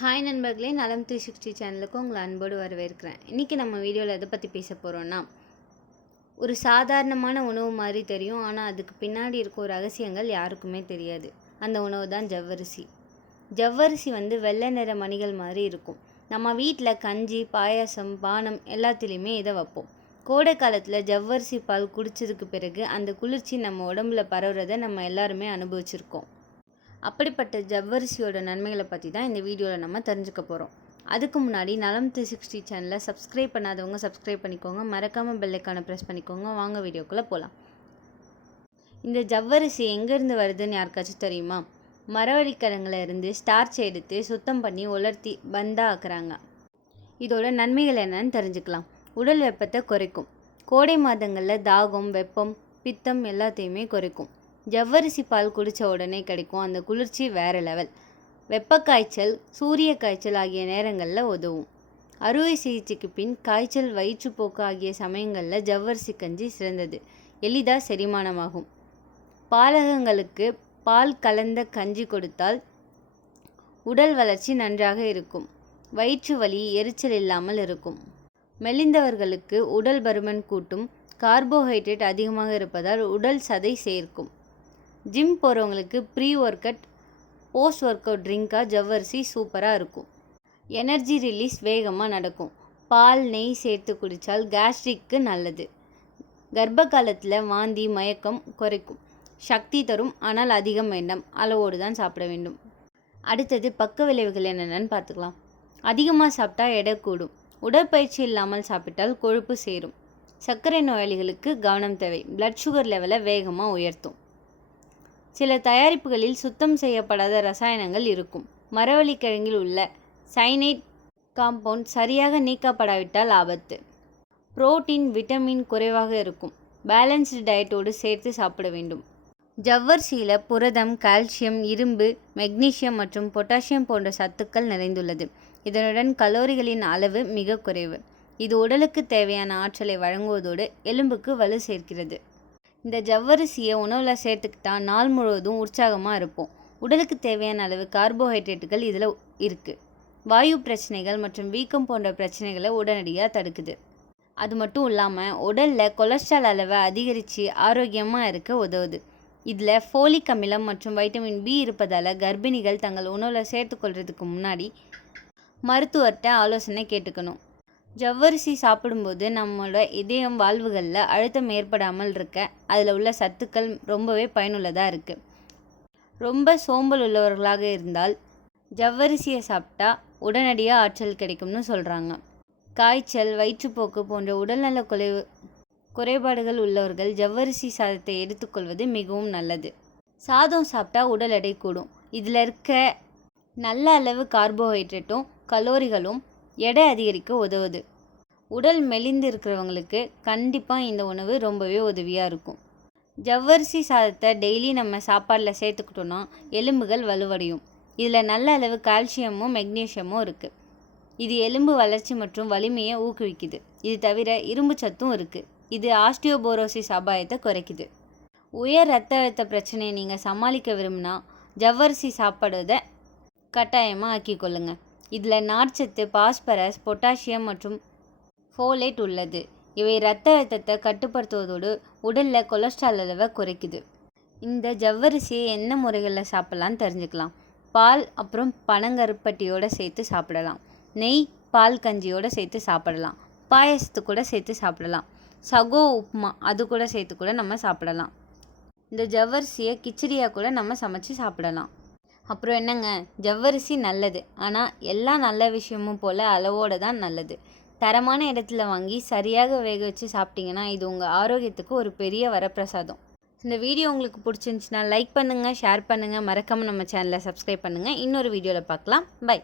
Hi நண்பர்களே நலம் three sixty சேனலுக்கு உங்களை அன்போடு வரவேற்கிறேன். இன்றைக்கி நம்ம வீடியோவில் எதை பற்றி பேச போகிறோன்னா ஒரு சாதாரணமான உணவு மாதிரி தெரியும் ஆனால் அதுக்கு பின்னாடி இருக்கும் ரகசியங்கள் யாருக்குமே தெரியாது. அந்த உணவு தான் ஜவ்வரிசி. ஜவ்வரிசி வந்து வெள்ளை நிற மணிகள் மாதிரி இருக்கும். நம்ம வீட்டில் கஞ்சி பாயாசம் பானம் எல்லாத்துலேயுமே இதை வைப்போம். கோடை காலத்தில் ஜவ்வரிசி பால் குடிச்சதுக்கு பிறகு அந்த குளிர்ச்சி நம்ம உடம்புல பரவுறதை நம்ம எல்லாருமே அனுபவிச்சிருக்கோம். அப்படிப்பட்ட ஜவ்வரிசியோட நன்மைகளை பற்றி தான் இந்த வீடியோவில் நம்ம தெரிஞ்சுக்க போகிறோம் அதுக்கு முன்னாடி நலம் த்ரீ சிக்ஸ்டி சேனலை சப்ஸ்கிரைப் பண்ணாதவங்க சப்ஸ்கிரைப் பண்ணிக்கோங்க. மறக்காமல் பெல்லைக்கான ப்ரெஸ் பண்ணிக்கோங்க. வாங்க வீடியோக்குள்ளே போகலாம் இந்த ஜவ்வரிசி எங்கேருந்து வருதுன்னு யாருக்காச்சும் தெரியுமா? மரவள்ளிக்கிழங்குல இருந்து ஸ்டார்ச் எடுத்து சுத்தம் பண்ணி உலர்த்தி பந்தா ஆக்குறாங்க. இதோட நன்மைகள் என்னன்னு தெரிஞ்சுக்கலாம். உடல் வெப்பத்தை குறைக்கும். கோடை மாதங்களில் தாகம் வெப்பம் பித்தம் எல்லாத்தையுமே குறைக்கும். ஜவ்வரிசி பால் குடித்த உடனே கிடைக்கும். அந்த குளிர்ச்சி வேறு லெவல் வெப்பக்காய்ச்சல் சூரிய காய்ச்சல் ஆகிய நேரங்களில் உதவும். அறுவை சிகிச்சைக்கு பின் காய்ச்சல் வயிற்றுப்போக்கு ஆகிய சமயங்களில் ஜவ்வரிசி கஞ்சி சிறந்தது. எளிதாக செரிமானமாகும். பாலகங்களுக்கு பால் கலந்த கஞ்சி கொடுத்தால் உடல் வளர்ச்சி நன்றாக இருக்கும். வயிற்று வலி எரிச்சல் இல்லாமல் இருக்கும். மெலிந்தவர்களுக்கு உடல் பருமன் கூட்டும். கார்போஹைட்ரேட் அதிகமாக இருப்பதால் உடல் சதை சேர்க்கும். ஜிம் போகிறவங்களுக்கு pre workout post workout ட்ரிங்காக ஜவ்வரிசி சூப்பராக இருக்கும். எனர்ஜி ரிலீஸ் வேகமாக நடக்கும். பால் நெய் சேர்த்து குடித்தால் கேஸ்ட்ரிக்கு நல்லது. கர்ப்ப காலத்தில் வாந்தி மயக்கம் குறைக்கும். சக்தி தரும் ஆனால் அதிகம் வேண்டாம். அளவோடு தான் சாப்பிட வேண்டும். அடுத்தது பக்க விளைவுகள் என்னென்னு பார்த்துக்கலாம். அதிகமாக சாப்பிட்டா எடை கூடும். உடற்பயிற்சி இல்லாமல் சாப்பிட்டால் கொழுப்பு சேரும். சர்க்கரை நோயாளிகளுக்கு கவனம் தேவை. பிளட் சுகர் லெவலை வேகமாக உயர்த்தும். சில தயாரிப்புகளில் சுத்தம் செய்யப்படாத ரசாயனங்கள் இருக்கும். மரவள்ளிக்கிழங்கில் உள்ள சைனைட் காம்பவுண்ட் சரியாக நீக்கப்படாவிட்டால் ஆபத்து. புரோட்டீன் விட்டமின் குறைவாக இருக்கும். பேலன்ஸ்டு டயட்டோடு சேர்த்து சாப்பிட வேண்டும். ஜவ்வரிசியில் புரதம் கால்சியம் இரும்பு மெக்னீசியம் மற்றும் பொட்டாசியம் போன்ற சத்துக்கள் நிறைந்துள்ளது. இதனுடன் கலோரிகளின் அளவு மிக குறைவு. இது உடலுக்கு தேவையான ஆற்றலை வழங்குவதோடு எலும்புக்கு வலு சேர்க்கிறது. இந்த ஜவ்வரிசியை உணவில் சேர்த்துக்கிட்டா நாள் முழுவதும் உற்சாகமாக இருப்போம். உடலுக்கு தேவையான அளவு கார்போஹைட்ரேட்டுகள் இதில் இருக்குது வாயு பிரச்சனைகள் மற்றும் வீக்கம் போன்ற பிரச்சனைகளை உடனடியாக தடுக்குது. அது மட்டும் இல்லாமல் உடலில் கொலஸ்ட்ரால் அளவை அதிகரித்து ஆரோக்கியமாக இருக்க உதவுது. இதில் ஃபோலிக் அமிலம் மற்றும் வைட்டமின் பி இருப்பதால் கர்ப்பிணிகள் தங்கள் உணவில் சேர்த்துக்கொள்கிறதுக்கு முன்னாடி மருத்துவர்கிட்ட ஆலோசனை கேட்டுக்கணும். ஜவ்வரிசி சாப்பிடும்போது நம்மளோட இதயம் வாழ்வுகளில் அழுத்தம் ஏற்படாமல் இருக்க அதில் உள்ள சத்துக்கள் ரொம்பவே பயனுள்ளதாக இருக்குது ரொம்ப சோம்பல் உள்ளவர்களாக இருந்தால் ஜவ்வரிசியை சாப்பிட்டா உடனடியாக ஆற்றல் கிடைக்கும்னு சொல்கிறாங்க காய்ச்சல் வயிற்றுப்போக்கு போன்ற உடல்நல குறைவு குறைபாடுகள் உள்ளவர்கள் ஜவ்வரிசி சாதத்தை எடுத்துக்கொள்வது மிகவும் நல்லது. சாதம் சாப்பிட்டா உடல் எடை கூடும். இதில் இருக்க நல்ல அளவு கார்போஹைட்ரேட்டும் கலோரிகளும் எடை அதிகரிக்க உதவுது. உடல் மெலிந்து இருக்கிறவங்களுக்கு கண்டிப்பாக இந்த உணவு ரொம்பவே உதவியாக இருக்கும். ஜவ்வரிசி சாதத்தை டெய்லி நம்ம சாப்பாடில் சேர்த்துக்கிட்டோன்னா எலும்புகள் வலுவடையும். இதில் நல்ல அளவு கால்சியமும் மெக்னீஷியமும் இருக்குது இது எலும்பு வளர்ச்சி மற்றும் வலிமையை ஊக்குவிக்குது. இது தவிர இரும்பு சத்தும் இருக்குது இது ஆஸ்டியோபோரோசிஸ் அபாயத்தை குறைக்குது. உயர் ரத்த அழுத்த பிரச்சனையை நீங்கள் சமாளிக்க விரும்பினா ஜவ்வரிசி சாப்பிடுவதை கட்டாயமாக ஆக்கிக்கொள்ளுங்கள் இதில் நார்ச்சத்து பாஸ்பரஸ் பொட்டாசியம் மற்றும் ஃபோலேட் உள்ளது. இவை இரத்த அழுத்தத்தை கட்டுப்படுத்துவதோடு உடலில் கொலஸ்ட்ரால் அளவை குறைக்குது. இந்த ஜவ்வரிசியை என்ன முறைகளில் சாப்பிட்லான்னு தெரிஞ்சுக்கலாம். பால் அப்புறம் பனங்கருப்பட்டியோடு சேர்த்து சாப்பிடலாம். நெய் பால் கஞ்சியோடு சேர்த்து சாப்பிடலாம். பாயசத்து கூட சேர்த்து சாப்பிடலாம். சகோ உப்புமா அது கூட சேர்த்து கூட நம்ம சாப்பிடலாம். இந்த ஜவ்வரிசியை கிச்சடியாக கூட நம்ம சமைச்சு சாப்பிடலாம். அப்புறம் என்னங்க? ஜவ்வரிசி நல்லது. ஆனால் எல்லா நல்ல விஷயமும் போல் அளவோடு தான் நல்லது. தரமான இடத்துல வாங்கி சரியாக வேக வச்சு சாப்பிட்டிங்கன்னா இது உங்கள் ஆரோக்கியத்துக்கு ஒரு பெரிய வரப்பிரசாதம். இந்த வீடியோ உங்களுக்கு பிடிச்சிருந்துச்சுன்னா லைக் பண்ணுங்கள் ஷேர் பண்ணுங்கள் மறக்காமல் நம்ம சேனலை சப்ஸ்கிரைப் பண்ணுங்கள் இன்னொரு வீடியோவில் பார்க்கலாம். பை